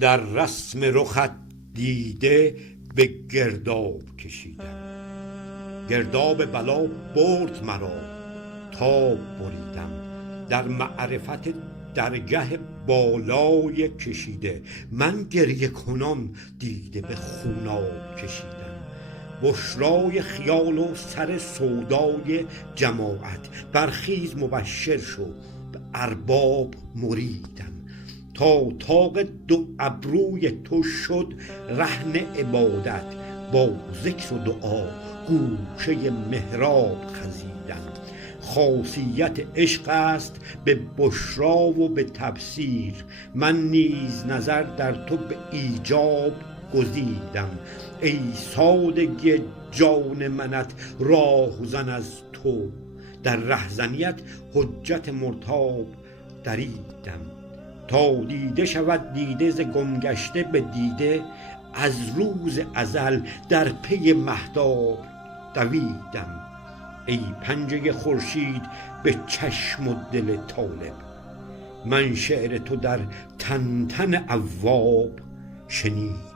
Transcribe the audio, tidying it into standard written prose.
در رسم رخت دیده به گرداب کشیدم. گرداب بلا برد مرا، تاب بریدم. در معرفت درگه بالای کشیده، من گریه کنان دیده به خوناب کشیدم. بشرای خیال و سر سودای جماعت، برخیز مبشر شو به ارباب مریدم. تا طاق دو ابروی تو شد رهن عبادت، با ذکر و دعا گوشه محراب خزیدم. خاصیت عشق است به بشرا و به تبصیر، من نیز نظر در تو به ایجاب گزیدم. ای سادگی جان منت راهزن از تو، در رهزنیت حجت مرتاب دریدم. تا دیده شود دیده ز گم گشته به دیده، از روز ازل در پی مهتاب دویدم. ای پنجه خورشید به چشم و دل طالب، من شعر تو در تن تن اواب شنیدم.